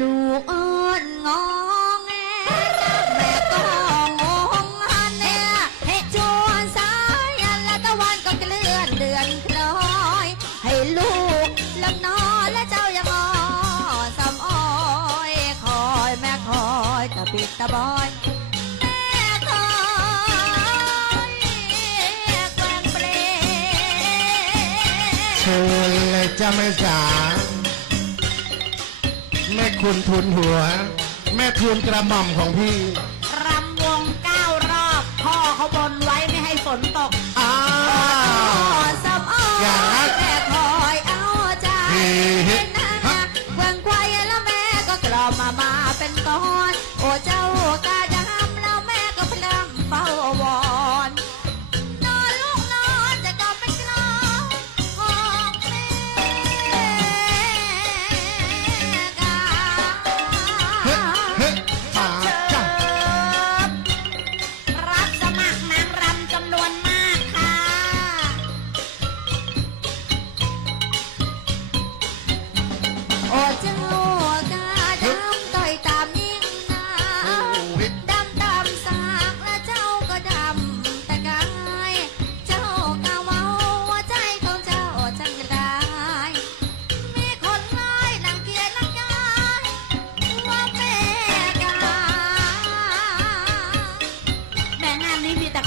ลูกเอ้อนงองแงแม่ก็งงหันเนี่ยให้จวนสายและตะวันก็เกลื่อนเดือนคล้อย ให้ลูกลำนอนและเจ้ายังงอสำอ้อยคอยแม่คอยตะปิดตะบอยแม่คอยแกว่งเปลยจ้าแม่จ๋า แม่คุณทุนหัว แม่ทุนกระหม่อมของพี่ รำวงเก้ารอบ พ่อเขาบนไว้ไม่ให้ฝนตก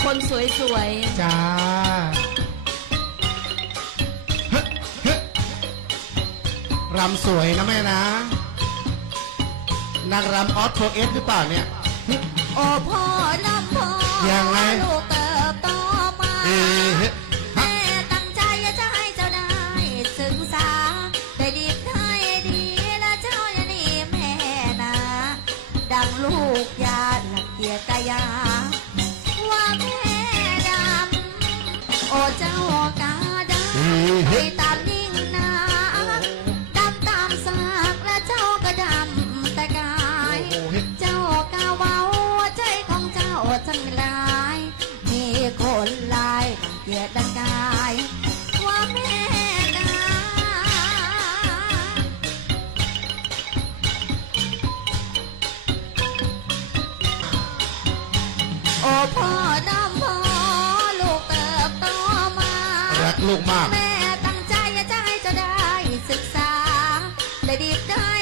คนสวยจ้าเฮ้เฮ้รำสวยนะแม่นะนางรำออสโทเอสหรือเปล่าเนี่ยๆโอ้พ่อลำพ่อยังไง ลูกเติบโตมาเฮ้เฮ้ฮะแม่ตั้งใจจะให้เจ้าได้ศึกษาได้ดีได้ดีและเจ้าอย่าหนีแม่นะ ดังลูกยาละเกียจกายา ว่าแม่ดำโอ้เจ้ากาดำเฮ้เฮ้ไปตามนิ่งนาดำตามสากและเจ้าก็ดำแต่กาย เจ้ากาเว้าใจของเจ้าทั้งหลาย มีคนลายเกียจดังกาย ว่าแม่กาโอ้พ่อ ลูกมาก แม่ตั้งใจจะให้เจ้าได้ศึกษาได้ดีได้